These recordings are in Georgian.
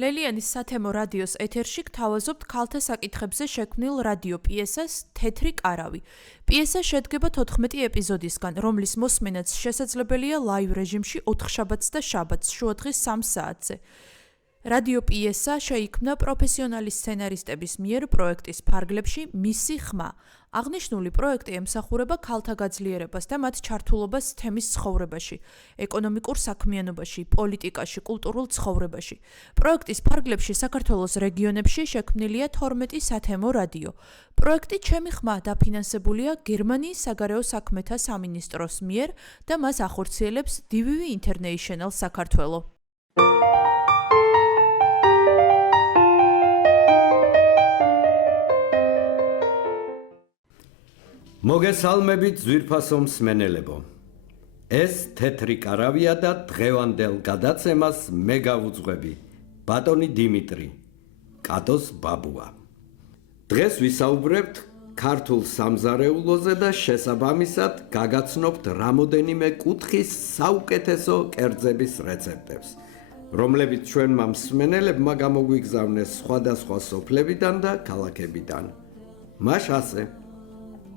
ლელიანის სათემო რადიოს ეთერში გთავაზობთ ქალთა საკითხებზე შექმნილ რადიო პიესას „თეთრი კარავი“. პიესა შედგება 14 ეპიზოდისგან, რომლის მოსმენაც შესაძლებელია ლაივ რეჟიმში 4 შაბათს და შაბათს შუადღის 3 საათზე. რადიო პიესა შეიქმნა პროფესიონალი სცენარისტების მიერ პროექტის ფარგლებში „მისი ხმა“. აღნიშნული პროექტი ემსახურება ქალთა გაძლიერებას და მათ ჩართულობას თემის ცხოვრებაში, ეკონომიკურ საქმიანობაში, პოლიტიკაში, კულტურულ ცხოვრებაში. პროექტის ფარგლებში საქართველოს რეგიონებში შექმნილია 12 სათემო რადიო. პროექტი „ჩემი ხმა“ დაფინანსებულია გერმანიის საგარეო საქმეთა სამინისტროს მიერ და მას ახორციელებს DVV International საქართველო. მოგესალმებით ძვირფასო მსმენელებო. ეს თეთრი კარავია და დღევანდელ გადაცემას მე გავუძღვები, ბატონი დიმიტრი, კატოს ბაბუა. დღეს ვისაუბრებთ ქართულ სამზარეულოზე და შესაბამისად გაგაცნობთ რამოდენიმე კუთხის საუკეთესო კერძების რეცეპტებს, რომლებიც ჩვენმა მსმენელებმა გამოგვიგზავნეს სხვადასხვა სოფლებიდან და ქალაქებიდან. მაშ ასე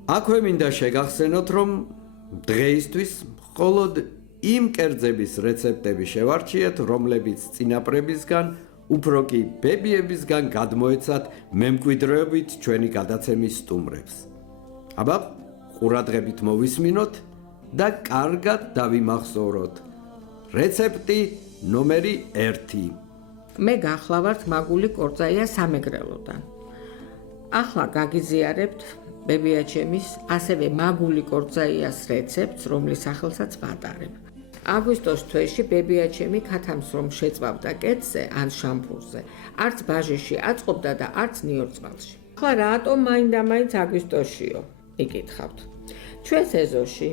აქვე მინდა შეგახსენოთ, რომ დღეისთვის მხოლოდ იმ კერძების რეცეპტები შევარჩიეთ, რომლებიც წინაპრებისგან, უფრო კი ბებიებისგან გადმოეცათ მემკვიდრეობით ჩვენი გადაცემის სტუმრებს. აბა, ყურადღებით მოვისმინოთ და კარგად დავიმახსოვროთ. რეცეპტი ნომერი 1. მე გახლავართ მაგული კორწაია სამეგრელოდან. ახლა გაგიზიარებთ ბებიაჩემის, ასევე მაგული კორწაიას რეცეპტს, რომლის სახელსაც ვატარებ. აგვისტოს თვეში ბებიაჩემი ქათამს რომ შეწვავდა კეთზე ან შამფურზე, არც ბაჟიში აწყობდა და არც ნიორწყალში. ახლა რატომ მაინდა-მაინც აგვისტოშიო? იკითხავთ. ჩვენს ეზოში,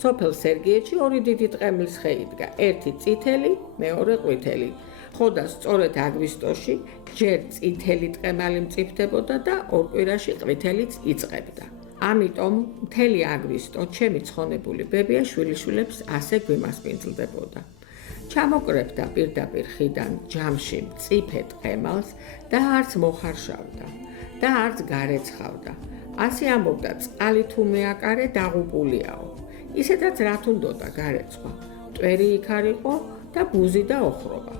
სოფელ სერგიეთში 2 დიდი ტყემლის ხე იდგა, ერთი წითელი, მეორე ყვითელი. ხო და სწორედ აგვისტოში ჯერ წითელი ტყემალი მწიფდებოდა და ორ კვირაში ყვითელიც იწყებდა. ამიტომ მთელი აგვისტო ჩემი ცხონებული ბებია შვილიშვილებს ასე გვიმასპინძლდებოდა. ჩამოკრებდა პირდაპირ ხიდან ჯამში მწიფე ტყემალს და არც მოხარშავდა და არც გარეცხავდა. ასე ამბობდა, წყალი თუ მეაკარე დაღუპულიაო. ისედაც რა თუნდოდა გარეცხვა, მტვერი იქ არ იყო და ბუზი და ოხრობა.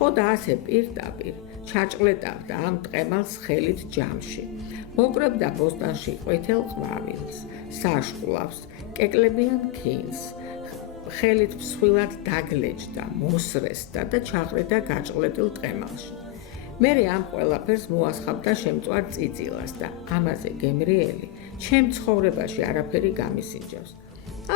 ხო და ასე პირდაპირ ჩაჭყლეტავდა ამ ტყემალს ხელით ჯამში. მოკრებდა ბოსტანში ყვითელ ყვავილს, საშყლავს, კეკლებიან ქინს. ხელით მსხვილად დაგლეჯდა, მოსრესდა და ჩაყრედა გაჭყლეტილ ტყემალში. მერე ამ ყველაფერს მოასხავდა შემწვარ წიწილას და ამაზე გემრიელი ჩემ ცხოვრებაში არაფერი გამისინჯავს.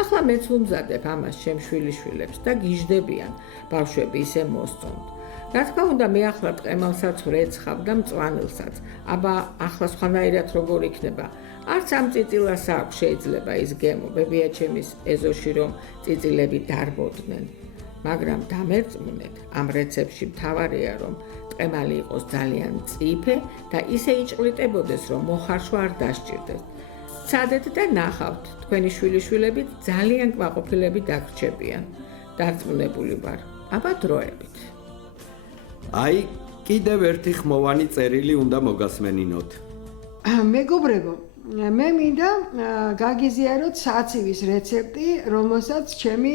ახლა მეც ვუმზადებ ამას ჩემ შვილიშვილებს და გიждდებიან ბავშვები ისე მოსწონთ. რა თქმა უნდა, მე ახლა ტყემალსაც ვრეცხავ და მწვანილსაც, აბა ახლა სხვანაირად როგორ იქნება? არც ამ წიწილას აქვს შეიძლება ის გემო ბებიაჩემის ეზოში, რომ წიწილები დარბოდნენ. მაგრამ დამერწმუნეთ, ამ რეცეპტში მთავარია, რომ ტყემალი იყოს ძალიან მწიფე და ისე იჭყლიტებოდეს, რომ მოხარშვა არ დასჭირდეს. სცადეთ და ნახავთ, თქვენი შვილიშვილები ძალიან კმაყოფილები დაგრჩებიან. დარწმუნებული ვარ, აბა დროებით. აი, კიდევ ერთი ხმოვანი წერილი უნდა მოგასმენინოთ. მეგობრებო, მე მინდა გაგიზიაროთ საცივის რეცეპტი, რომელსაც ჩემი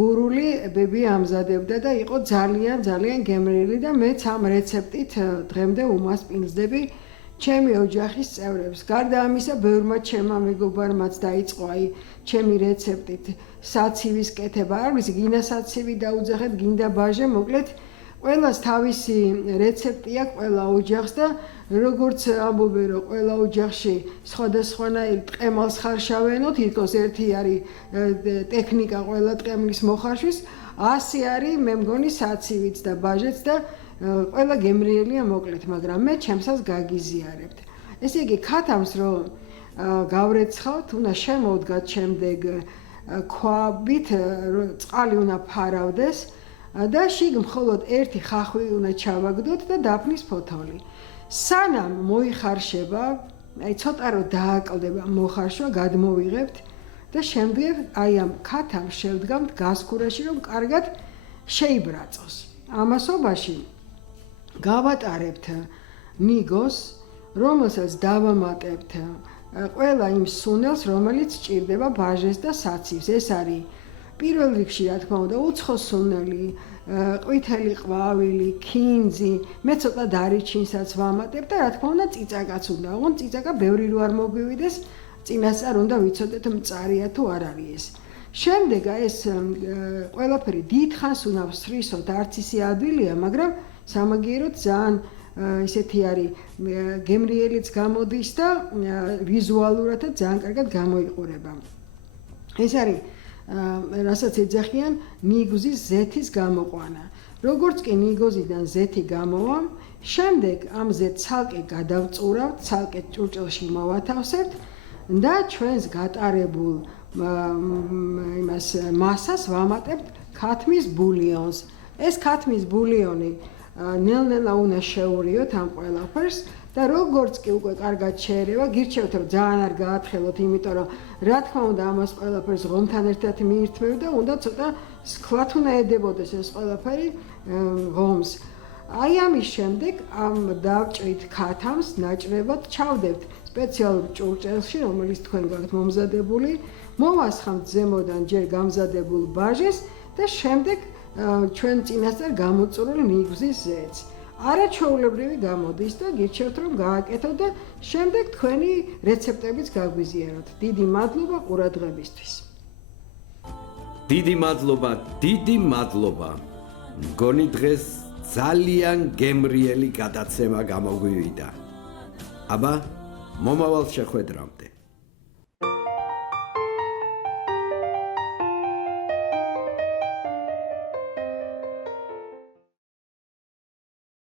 გურული ბები ამზადებდა და იყო ძალიან გემრიელი და მეც ამ რეცეპტით დღემდე უმასპინძლდები ჩემი ოჯახის წევრებს. გარდა ამისა, ბევრმა ჩემმა მეგობარმაც დაიწყო აი ჩემი რეცეპტით საცივის კეთება. არ ვიცი, გინდა საცივი დაუძახეთ, გინდა ბაჟე, მოკლედ ყველას თავისი რეცეპტი აქვს ყველა ოჯახს და როგორც ამბობენ, რომ ყველა ოჯახში სხვადასხვანაირ ტყემალს ხარშავენო, თითქოს ერთი არის ტექნიკა ყველა ტყემლის მოხარშვის, ასე არის მე მგონი საცივიც და ბაჟეც და ყველა გემრიელია მოკლედ, მაგრამ მე ჩემსას გაგიზიარებთ. ესე იგი, ქათამს რომ გავრეცხავთ, უნდა შემოვდგათ შემდეგ ქვაბით, წყალი უნდა ფარავდეს და შიგ მხოლოდ ერთი ხახვი უნდა ჩავაგდოთ და დაფნის ფოთოლი. სანამ მოიხარშება, აი ცოტა რომ დააკლდება მოხარშვა, გადმოვიღებთ და შემდეგ აი ამ ქათამს შევდგამთ გასქურაში, რომ კარგად შეიბრაწოს. ამასობაში გავატარებთ ნიგოს, რომელსაც დავამატებთ ყველა იმ სუნელს, რომელიც ჭირდება ბაჟეს და საცივს. ეს არის პირველ რიგში, რა თქმა უნდა, უცხო სუნელი, ყვითელი ყვავილი, ქინძი, მე ცოტა დარიჩინსაც ვამატებ და რა თქმა უნდა, წიწაკაც უნდა. ოღონდ წიწაკა ბევრი რო არ მოგვივიდეს, წინასწარ უნდა ვიცოდეთ მწარია თუ არ არის ეს. შემდეგ ეს ყველაფერი დიდხანს უნდა ვსრისოთ, არც ისე ადვილია, მაგრამ სამაგიეროდ ძალიან ისეთი არის გემრიელიც გამოდის და ვიზუალურადაც ძალიან კარგად გამოიყურება. ეს არის რასაც ეძახიან ნიგოზის ზეთის გამოყვანა. როგორც კი ნიგოზიდან ზეთი გამოვა, შემდეგ ამ ზეთს ცალკე გადავწურავთ, ცალკე ჭურჭელში მოვათავსებთ და ჩვენს გატარებულ იმას მასას ვამატებთ ქათმის ბულიონს. ეს ქათმის ბულიონი ნელ-ნელა უნდა შევურიოთ ამ ყველაფერს და როგორც კი უკვე კარგად შეერევა, გირჩევთ რომ ძალიან არ გაათხელოთ, იმიტომ რომ რა თქმა უნდა ამას ყველაფერს ღომთან ერთად მიირთმევ და უნდა ცოტა სქლათ უნდა ედებოდეს ეს ყველაფერი ღომს. აი ამის შემდეგ ამ დავჭრით ქათამს, ნაჭრებად ჩავდებთ სპეციალურ ჭურჭელში, რომელიც თქვენ გაქვთ მომზადებული, მოვასხამთ ზემოდან ჯერ გამზადებულ ბაჟეს და შემდეგ ჩვენ წინასწარ გამოწურულ ნიგზის ზეთს. არაჩვეულებრივი გამოდის და გირჩევთ რომ გააკეთოთ და შემდეგ თქვენი რეცეპტებიც გაგვიზიაროთ. დიდი მადლობა ყურადღებისთვის. დიდი მადლობა. მგონი დღეს ძალიან გემრიელი გადაცემა გამოგვივიდა. აბა, მომავალ შეხვედრამდე.